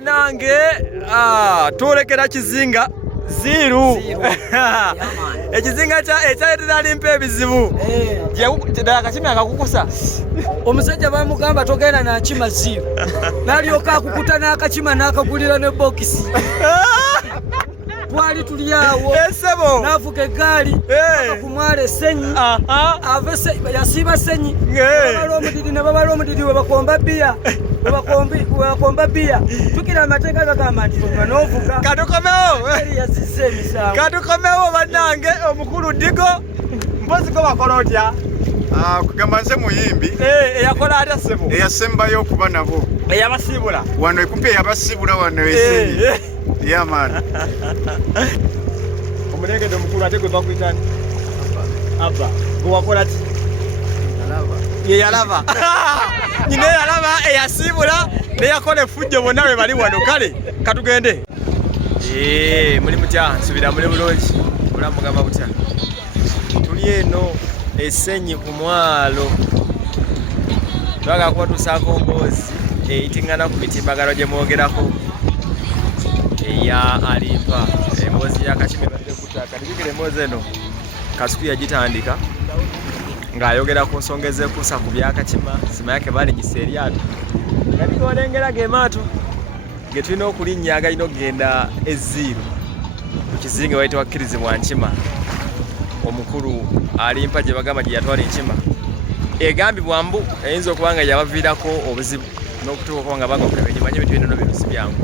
nange twolekera Kizinga Ziiru Ekizinga Ekyaletera Alimpa ebizibu ddala akakima akakukusa omusajja bamugamba togenda nakima Ziiru n'alyoka akukuta n'akakima n'akagulira ne bokisi twali tuli awo n'avuga eggaali kumwala essenyi yasiiba ssenyi nebabala omudidi webakomba bbiya tukira amateeka gagamba nti onywa n'ovuga yazizza emisango katukomewo bannange omukulu Digo mpoziko bakola otya kugamba nze muyimbi eyakola atya ssebo eyasembayo okuba nabo eyabasiibula wano ekupa eyabasiibula wano esenyi yamani omulengedde omukulu ate gwe bakuyitani abba gwe wakola ki ye yalaba nyina eyalaba eyasiibula neyakola effujjo bonna bwe bali wano kale katugende muli mutya nsubira muli bulungi bulamu mugamba butya tuli eno essenyi ku mwalo twagala kuba tusaako mboozi eyitingana ku mitimbagano gye mwogerako eya Alimpa emboozi yakakima ebadde kutaka tibikira emboozi eno kasuku yagitandika ng'ayogera ku nsonga ezekuusa ku byakakima sima yake balinyisa eryato nga nigolengera ge maato ge tulina okulinnya agalina okugenda eZiiru ku Kizinga wayitibwa Ekkirizibwa Nkima omukulu Alimpa gye bagamba gye yatwala enkima egambibwa mbu eyinza okuba nga yabaviirako obuzibu n'okutuuka okuba nga bagokewe gye manye ebintu bino bino si byangu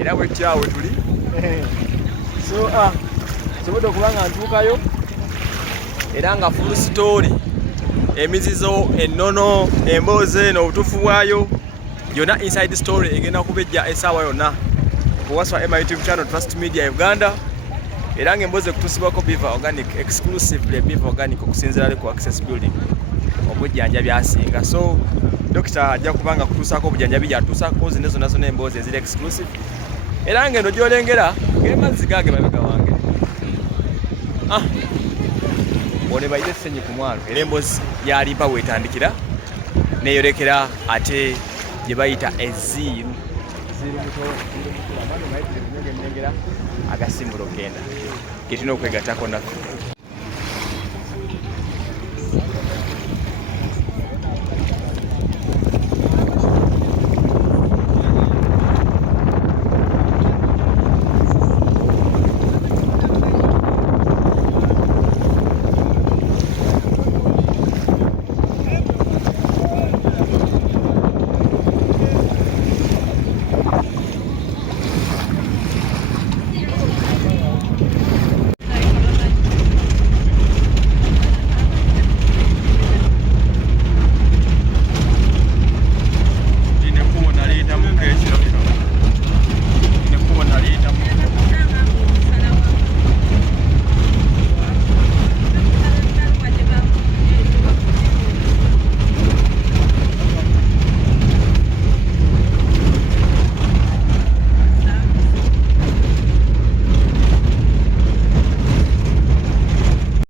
era bwetyawe tuli sobodde okuba nga ntuukayo era nga full story emizizo ennono emboozi eno obutuufu bwayo yonna inside story egenda kubejja essaawa yonna kuwaswa my YouTube channel Trust Media Uganda era ng'emboozi ekutuusibwako Beaver Organic exclusively Beaver Organic okusinziira ku Access Building obujjanjabi asinga so dokita ajja kuba nga kutuusaako obujjanjabi gyatuusaako zino zonna zonna emboozi eziri exclusive era ng'eno gy'olengera ng'emazzi gaage mabega wange one bayite essenyi ku mwalo era emboozi ya Alimpa weetandikira neeyolekera ate gye bayita eZiiru nnengera agasimbula okgenda ge tulina okwegattako naffe